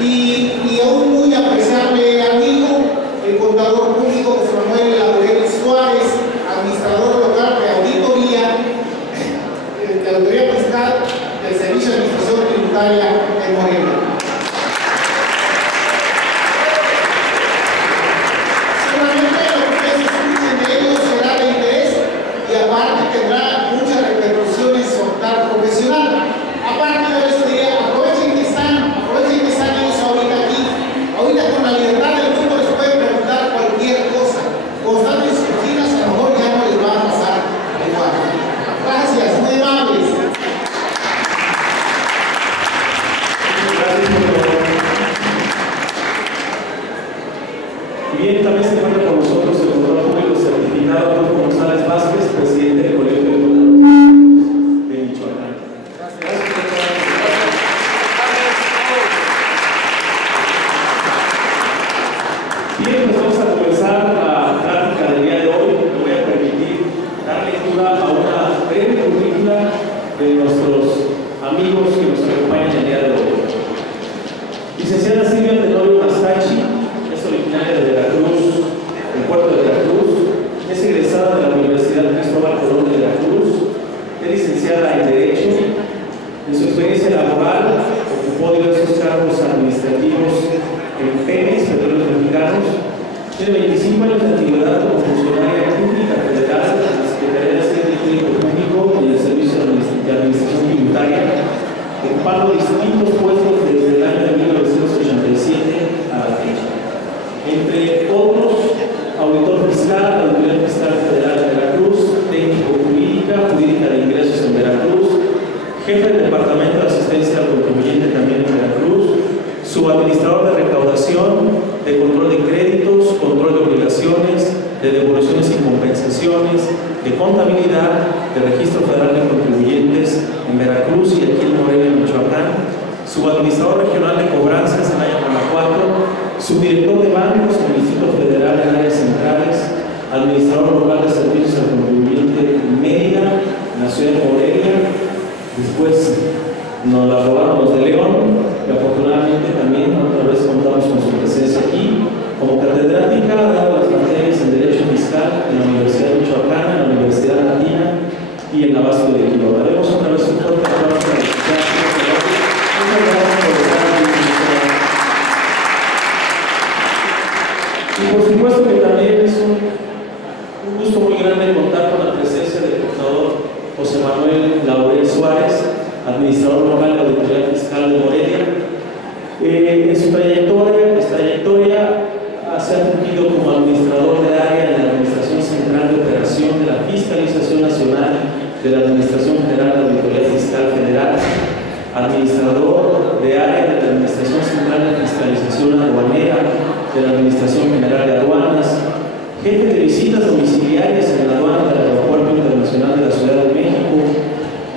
y a un muy apreciable amigo, el contador público José Manuel Laurel Suárez, administrador local de auditoría fiscal del Servicio de Administración Tributaria de Morelia. Seguramente lo que ustedes escuchen de ellos será de interés y aparte tendrá muchas repercusiones en su actuar profesional. Aparte de eso diría, aprovechen que están ellos ahorita aquí, ahorita con la libertad del mundo les pueden preguntar cualquier cosa. Constando en sus oficinas, a lo mejor ya no les va a pasar igual. Gracias, muy amables. Bien, también se encuentra con nosotros el contador público certificado Adolfo González Vázquez, presidente del Colegio de Contadores de Michoacán. Bien, pues vamos a comenzar la plática del día de hoy. Me voy a permitir dar lectura a una breve currícula de nuestros amigos que nos acompañan el día de hoy. Licenciada Silvia Tenorio Mastachi, es originaria de Veracruz, del puerto de Veracruz, es egresada de la Universidad Cristóbal Colón de Veracruz, es licenciada en Derecho. En su experiencia laboral ocupó diversos cargos administrativos en Pemex, Petróleos Mexicanos. Tiene 25 años de antigüedad como funcionaria pública federal de la Secretaría de Hacienda y Crédito Público y el Servicio de Administración Tributaria, ocupando distintos puestos desde el año de 1987 a la fecha. Entre otros, auditor fiscal, Auditoría Fiscal Federal de Veracruz, técnico jurídica de ingresos en Veracruz, jefe del Departamento de Asistencia al Contribuyente también en Veracruz, subadministrador de recaudación, de control de créditos, control de obligaciones, de devoluciones y compensaciones, de contabilidad, de Registro Federal de Contribuyentes en Veracruz y aquí en Morelia, Michoacán, subadministrador regional de cobranzas en Aya, Guanajuato, subdirector de bancos en el Distrito Federal en áreas centrales, administrador local de servicios al contribuyente en Mérida, en la ciudad de Morelia. Después nos la robaron los de León y afortunadamente también otra vez contamos con su presencia aquí como catedrática, dando las materias en Derecho Fiscal en la Universidad de Michoacán, en la Universidad Latina y en la Abasto de Quiroga. Demos otra vez un fuerte aplauso a la Universidad. Muchas gracias por estar aquí. Y por supuesto que también es un gusto muy grande contar con la presencia del contador José Manuel Laurel Suárez, administrador local de Auditoría Fiscal de Morelia. En su trayectoria se ha fungido como administrador de área en la Administración Central de Operación de la Fiscalización Nacional de la Administración General de Auditoría Fiscal Federal, administrador de área de la Administración Central de Fiscalización Aduanera de la Administración General de Aduanas, jefe de visitas domiciliarias en la aduana del Aeropuerto Internacional de la Ciudad de México,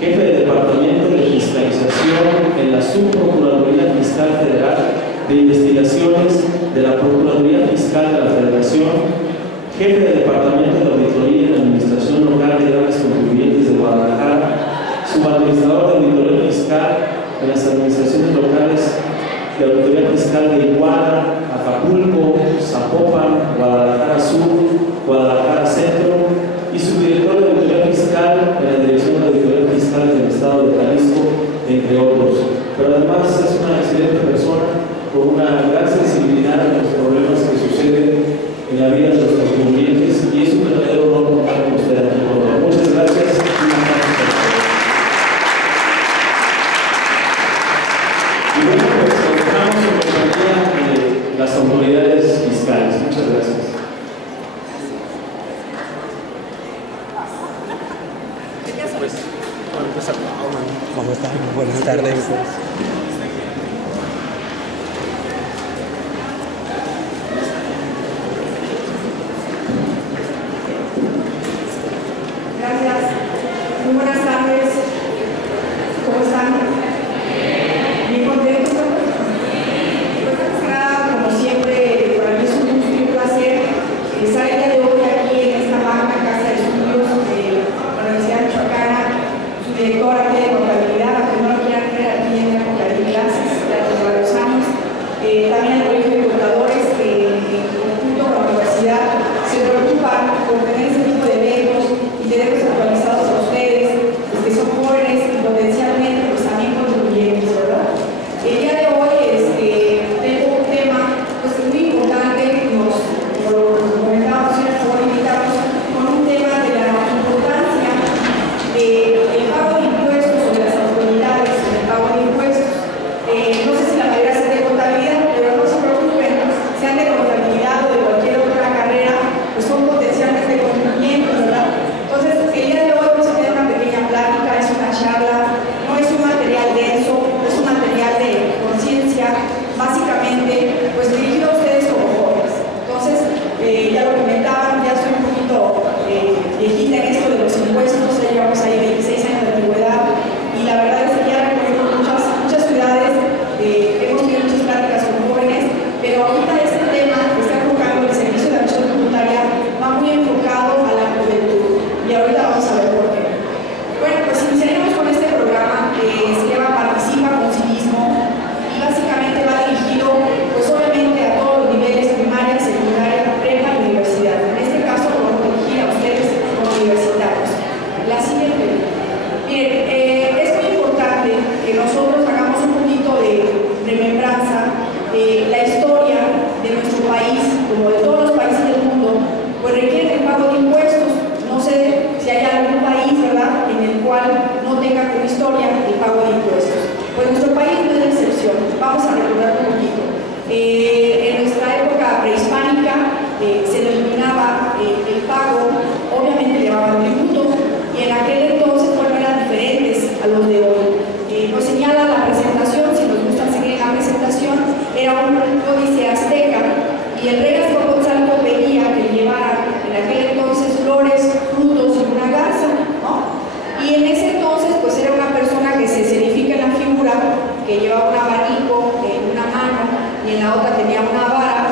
jefe de Departamento de Fiscalización en la Subprocuraduría Fiscal Federal de Investigaciones de la Procuraduría Fiscal de la Federación, jefe de Departamento de Auditoría en la Administración Local de Grandes Contribuyentes de Guadalajara, subadministrador de Auditoría Fiscal en las administraciones locales de Auditoría Fiscal de Iguala, Acapulco, Zapopan, Guadalajara Sur, Guadalajara Centro y subdirector de Auditoría Fiscal en la Dirección de Auditoría Fiscal del Estado de Jalisco, entre otros. Pero además es una excelente persona con una gran sensibilidad a los problemas que suceden en la vida de los contribuyentes y es un verdadero honor contar con usted aquí. Muchas gracias. Y bueno, pues continuamos en compañía de las autoridades fiscales. Muchas gracias. ¿Cómo están? Buenas tardes. Gracias. Muy buenas tardes. ¿Cómo están? Bien contentos. Pues nada, como siempre, para mí es un gusto y un placer estar el día de hoy aquí en esta magna casa de estudios de la Universidad Michoacana, su directora de contabilidad, aunque no lo quieran creer, aquí en la contabilidad también el Colegio de Contadores, junto con la universidad, se preocupan por tener ese tipo de eventos y tenerlos actualizados a ustedes, que son jóvenes y potencialmente pues, también contribuyentes, ¿verdad? El día de hoy tengo un tema pues, muy importante, como lo comentábamos en el favor de invitarnos, con un tema de la importancia del pago de impuestos o de las autoridades en el pago de impuestos. No sé si la mayoría se de contabilidad, pero no se preocupen, sean de contabilidad o de cualquier otra carrera, pues son potencialmente contribuyentes, ¿verdad? Entonces, el día de hoy vamos a tener una pequeña plática, es una charla, no es un material denso, es un material de conciencia, básicamente, pues dirigido a ustedes como jóvenes. Entonces, ya lo comentaban, ya estoy un poquito viejita en esto de los impuestos, ya llevamos ahí 26 años de antigüedad, y la verdad es que ya recorrido muchas ciudades, hemos tenido muchas pláticas con jóvenes, pero ahorita este tema que está enfocando el servicio de administración tributaria va muy enfocado a la juventud, y ahorita vamos a ver por qué. Bueno, pues iniciaremos con este programa que se llama Participa con Civismo, y básicamente va dirigido, pues obviamente a todos los niveles, primaria, secundaria, prepa y universidad. En este caso lo vamos a dirigir a ustedes como universitarios. La siguiente. Miren, es muy importante que nosotros hagamos un poquito de remembranza de la historia de nuestro país, como de todos los países del mundo, pues requiere el pago de impuestos. No sé si hay algún país, ¿verdad?, en el cual no tenga como historia el pago de impuestos. Pues nuestro país no es la excepción. Vamos a recordar un poquito. En nuestra época prehispánica se denominaba el pago, obviamente llevaban tributos, y en aquel entonces bueno, eran diferentes a los de hoy. Nos señala la presentación, si nos gusta seguir la presentación, era un códice azteca, y el rey Azcapotzalco pedía que llevaran en aquel entonces flores, frutos y una garza, ¿no? Y en ese entonces pues era una persona que se escenifica en la figura, que llevaba un abanico en una mano y en la otra tenía una vara,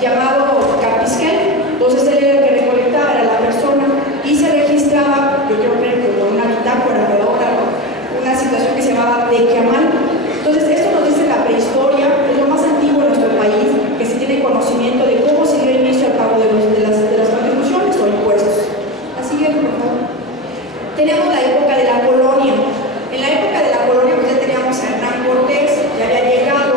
llamado capisquel. Entonces él era el que recolectaba, era la persona, y se registraba, yo creo que como una bitácora, pero una situación que se llamaba tequiamal. Entonces esto nos dice la prehistoria, es lo más antiguo en nuestro país, que se tiene conocimiento de cómo se dio inicio al pago de las contribuciones o impuestos. La siguiente, por favor. Tenemos la época de la colonia. En la época de la colonia pues ya teníamos a Hernán Cortés, que había llegado,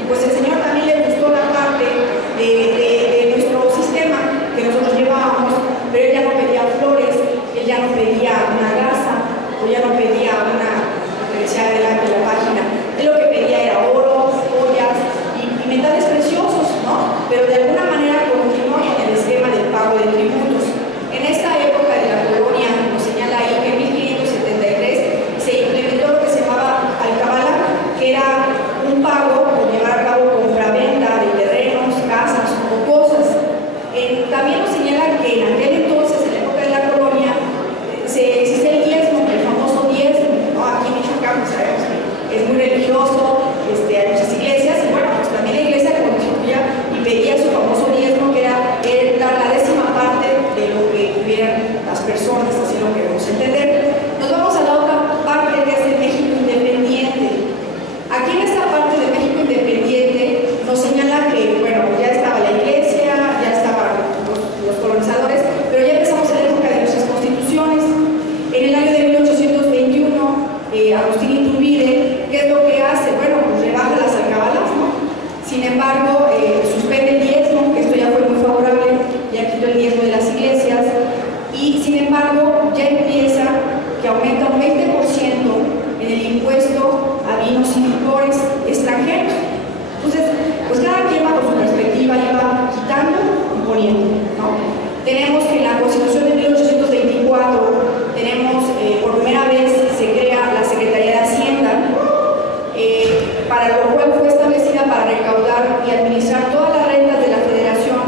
y pues el señor también le gustó la parte de nuestro sistema que nosotros llevábamos, pero él ya no pedía flores, él ya no pedía una garza, o ya no pedía una, que decía adelante de la página, él lo que pedía era oro, joyas y metales preciosos, ¿no? Pero de alguna manera continuó en el esquema del pago de tributos. En esta época de la colonia, nos señala ahí que en 1573 se implementó lo que se llamaba alcabala, que era un pago por llevar a cabo compraventa de terrenos, casas o cosas. También nos señala que en aquel entonces, en la época de la colonia, existe el diezmo, el famoso diezmo, ¿no? Aquí en Michoacán sabemos que es muy religioso, hay muchas iglesias, y bueno, pues también la iglesia contribuía y pedía su famoso diezmo, que era la 10ª parte de lo que tuvieran las personas, así lo queremos entender. Nos vamos a la otra parte, que es el México independiente. Aquí en esta parte de México independiente nos señala que, bueno, ya estaba la iglesia, ya estaban los colonizadores, pero ya empezamos en la época de nuestras constituciones. En el año de 1821, Agustín Iturbide, ¿qué es lo que hace? Bueno, pues rebaja las alcabalas, ¿no? Sin embargo, suspende el diezmo, que esto ya fue muy favorable, ya quitó el diezmo de las iglesias, y sin embargo, ya empieza que aumenta un 20% en el impuesto a vinos y licores extranjeros. Entonces, pues cada quien bajo su perspectiva iba quitando y poniendo, ¿no? Tenemos que en la Constitución de 1824 tenemos por primera vez se crea la Secretaría de Hacienda, para lo cual fue establecida para recaudar y administrar todas las rentas de la Federación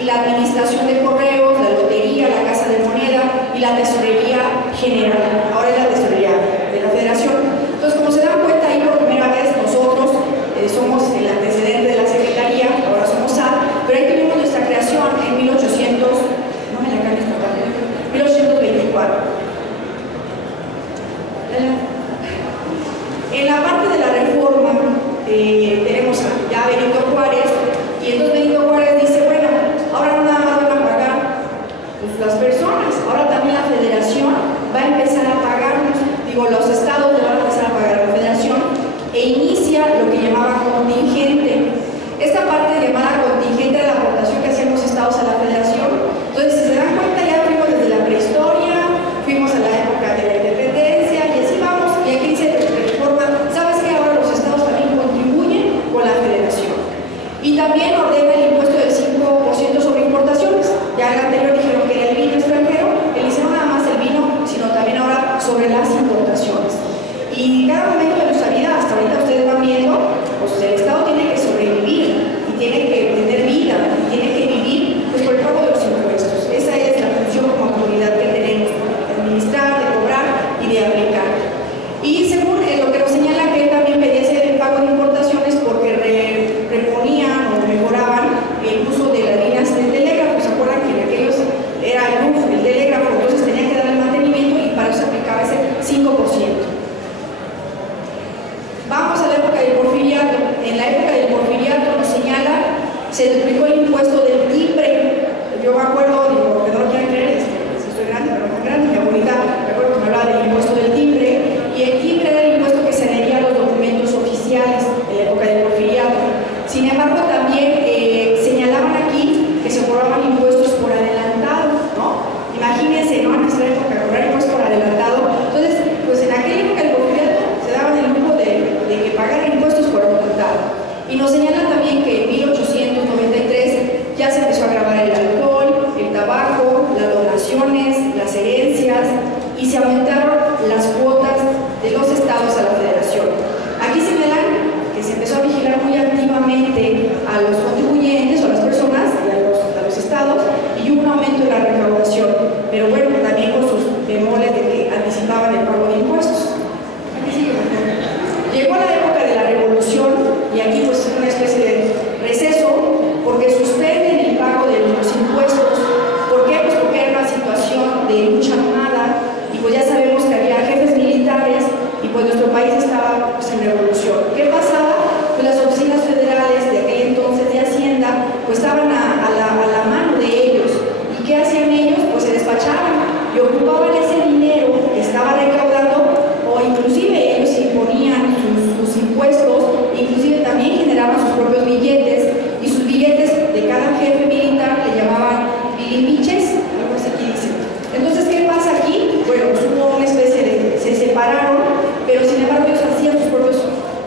y la administración de correos, la lotería, la casa de moneda y la tesorería general. Ahora es la tesorería de la Federación. Entonces, como se dan cuenta ahí por primera vez, nosotros somos el antecedente de la Secretaría, ahora somos SAT, pero ahí tuvimos nuestra creación en 1824. En la parte de la reforma tenemos ya inicia lo que llamaba contingente. Esta parte llamada contingente era la aportación que hacían los estados a la federación. Entonces, si se dan cuenta, ya fuimos desde la prehistoria, fuimos a la época de la independencia y así vamos. Y aquí dice reforma, ¿sabes qué? Ahora los estados también contribuyen con la federación. Y también ordena el impuesto del 5% sobre importaciones. Ya en el anterior dijeron que era el vino extranjero, él dice no nada más el vino, sino también ahora sobre las importaciones. Y cada momento de nuestra vida, hasta ahorita ustedes van viendo, pues el Estado tiene que sobrevivir y tiene que tener vida y tiene que vivir pues por el pago de los impuestos. Esa es la función como autoridad que tenemos, de administrar, de cobrar y de aplicar. Y según lo que nos señala que él también pedía ese pago de importaciones porque reponían o mejoraban el uso de las líneas del telégrafo. ¿Se acuerdan que en aquellos era el telégrafo? Entonces tenía que dar el mantenimiento y para eso se aplicaba ese 5%. Vamos a la época del porfiriato. En la época del porfiriato nos señala, se duplicó el impuesto del timbre. Yo me acuerdo, digo, que no lo quieran creer, si estoy grande, pero no grande, mi abuelita, me acuerdo que me hablaba del impuesto del timbre, y el timbre era el impuesto que se añadía a los documentos oficiales en la época del porfiriato. Sin embargo, también señalaban aquí que se cobraban impuestos por adelantado, ¿no? Imagínense, ¿no? En nuestra época, cobrar impuestos por adelantado. Entonces, pues en aquella época del porfiriato se daban el lujo de que pagaran impuestos por adelantado. Y nos señalan también que en 1893 ya se empezó a gravar el alcohol, el tabaco, las donaciones, las herencias y se aumentaron las cuotas de los estados a la federación. Aquí señalan que se empezó a vigilar muy activamente a los contribuyentes o a las personas y a los estados y hubo un aumento en la recaudación, pero bueno, también con sus bemoles de que anticipaban el pago de impuestos. Llegó la época de la revolución y aquí pues es una especie de receso porque suspenden el pago de los impuestos. ¿Por qué? Pues porque era una situación de lucha armada y pues ya sabemos que había jefes militares y pues nuestro país estaba pues, en revolución. ¿Qué pasaba? Pues las oficinas federales de aquel entonces de Hacienda pues estaban a la mano de ellos. ¿Y qué hacían ellos? Pues se despachaban y ocupaban ese dinero que estaba recaudando o inclusive ellos imponían sus impuestos, inclusive también generaban sus propios billetes y sus billetes de cada jefe militar le llamaban bilimiches, algo así aquí dice. Entonces, ¿qué pasa aquí? Bueno, pues hubo una especie de, se separaron, pero sin embargo ellos hacían sus propios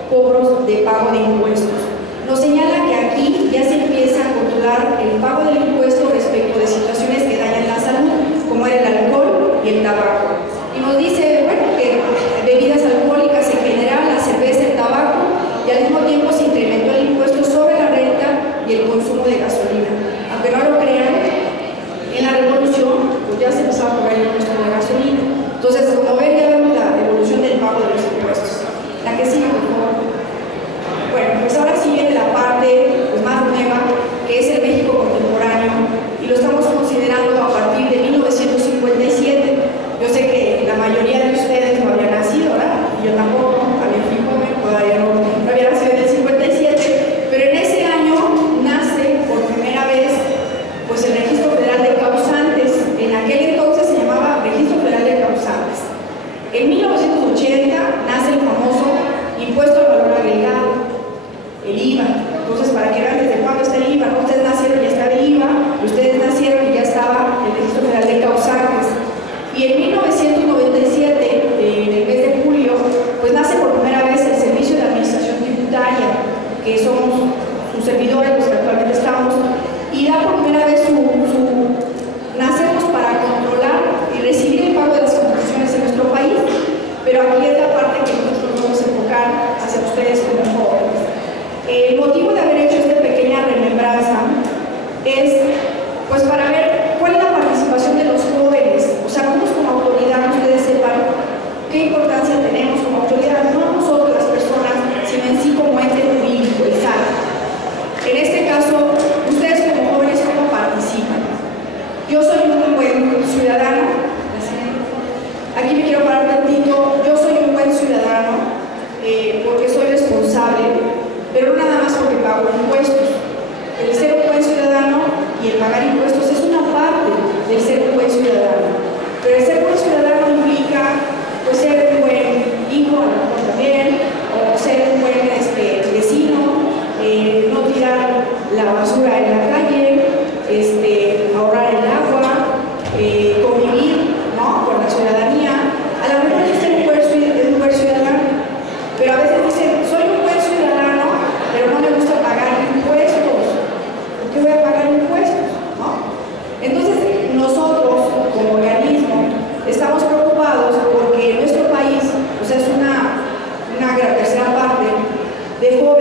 cobros de pago de impuestos. Nos señala que aquí ya se empieza a controlar el pago del impuesto respecto de situaciones que dañan la salud, como era el alcohol y el tabaco. Y nos dice, bueno, que bebidas alcohólicas en general, la cerveza, el tabaco, y al mismo tiempo se incrementó el impuesto sobre la renta y el consumo de gasolina. Aunque no lo crean, en la revolución pues ya se empezaba a pagar el impuesto de la gasolina. Entonces, como ven, ya vemos la evolución del pago de los impuestos. La que sigue, por favor. Bueno, pues ahora sí viene la parte pues, más nueva, que es el México contemporáneo, y lo estamos considerando a partir de 1957. Yo sé que la mayoría de ustedes no habían nacido, ¿verdad? Y yo tampoco, también fui joven, todavía no había nacido en el 57, pero en ese año nace por primera vez pues, el Registro Federal de Causantes. En aquel entonces se llamaba Registro Federal de Causantes. En 1980 nace el famoso Impuesto al Valor Agregado, el IVA. Entonces, para que vean desde cuándo está el IVA, ¿no? Ustedes nacieron y ya estaba el IVA, ustedes nacieron y ya estaba el Registro Federal de Causantes. Y en 1997, en el mes de julio, pues nace por primera vez el Servicio de Administración Tributaria, que somos sus servidores, los que actualmente estamos, y da por primera vez nacemos para controlar y recibir el pago de las contribuciones en nuestro país, pero aquí es la parte que nosotros vamos a enfocar hacia ustedes como jóvenes. El motivo de haber hecho esta pequeña remembranza es pues para ver cuál es la participación de los jóvenes, o sea, cómo como autoridad ustedes sepan qué importancia tenemos como autoridad, no nosotros las personas, sino en sí como ente jurídico y SAT. En este caso, ustedes como jóvenes, ¿cómo participan?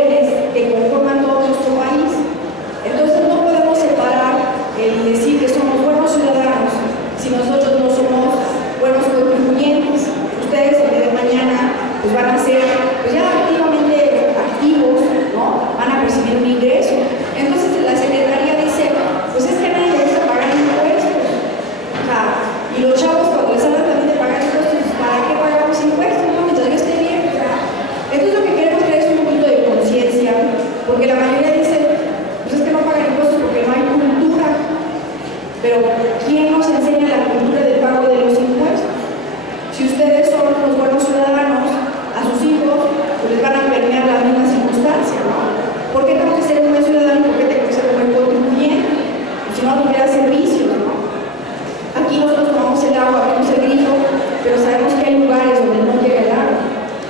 poderes que conforman todo nuestro país. Entonces no podemos separar el decir que somos buenos ciudadanos si nosotros no somos buenos contribuyentes. Ustedes el día de mañana pues van a ser pues ya activamente activos, ¿no? Van a percibir un ingreso. Entonces la Secretaría dice, pues es que a nadie le gusta pagar impuestos. O sea, y los chavos cuando les hablan también de pagar impuestos, ¿para qué pagamos impuestos? No, mientras yo esté bien. O sea, entonces lo que queremos crear es un punto de conciencia, porque la mayoría dice, pues es que no pagan impuestos porque no hay cultura. Pero ¿quién nos enseña la cultura del pago de los impuestos? Si ustedes son los buenos ciudadanos, a sus hijos pues les van a permear la misma circunstancia, ¿no? ¿Por qué tengo que ser un buen ciudadano? ¿Por qué tengo que ser un buen contribuyente? Si no tuviera servicios, ¿no? Aquí nosotros tomamos el agua, vemos el grifo, pero sabemos que hay lugares donde no llega el agua.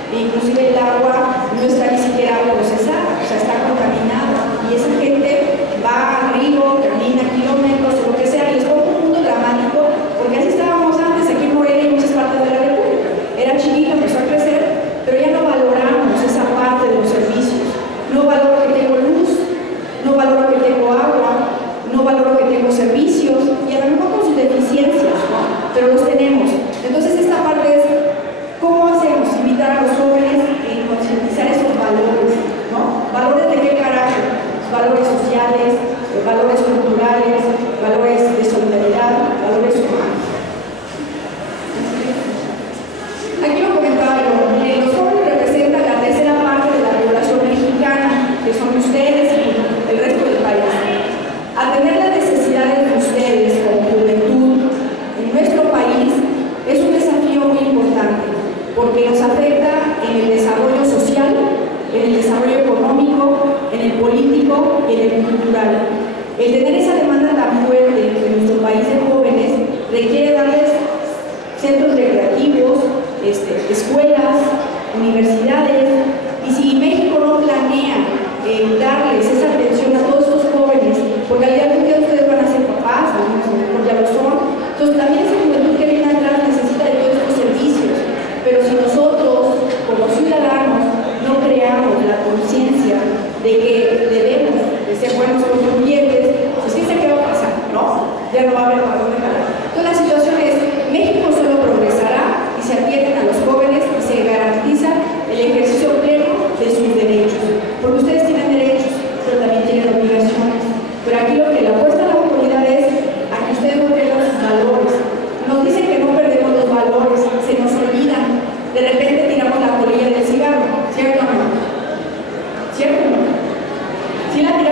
E inclusive el agua no está ni siquiera procesada, o sea, está contaminada. Y esa gente va al río, camina kilómetros o lo que sea, y les pongo un mundo dramático, porque así estábamos antes, aquí en Morelia y muchas partes de la República. Era chiquita, empezó a crecer, pero ya no valoramos esa parte de los servicios. No valoro que tengo luz, no valoro que tengo agua, no valoro que tengo servicios, y a lo mejor con sus deficiencias, ¿no? Pero los tenemos. Entonces esta parte es, ¿cómo hacemos? Invitar a los jóvenes a concientizar esos valores, ¿no? ¿Valores de qué carácter? Valores sociales, valores culturales, valores de solidaridad, valores humanos. Aquí lo comentaba yo, los jóvenes representan la tercera parte de la población mexicana, que son ustedes y el resto del país. Atender las necesidades de ustedes como juventud en nuestro país es un desafío muy importante, porque nos afecta en el desarrollo social, en el desarrollo económico, en el político y en el cultural. El tener esa demanda tan fuerte en nuestro país de jóvenes requiere darles centros recreativos, escuelas, universidades, y si México no planea darles esa atención a todos estos jóvenes, porque al día de hoy ustedes van a ser papás, algunos ya lo son, entonces también esa juventud que viene atrás necesita de todos estos servicios, pero si nosotros como ciudadanos no creamos la conciencia de que debemos de ser buenos contribuyentes, pues ¿qué va a pasar? ¿No? Ya no va a haber para dónde jalar. Entonces la situación es, México solo progresará y se atienden a los jóvenes y se garantiza el ejercicio pleno de sus derechos, porque ustedes tienen derechos, pero también tienen obligaciones. Pero aquí lo que le apuesta a la autoridad es a que ustedes no pierdan sus valores. Nos dicen que no perdemos los valores, se nos olvidan. De repente tiramos la colilla del cigarro, ¿cierto o no? ¿Cierto o no? ¿Sí la tiramos?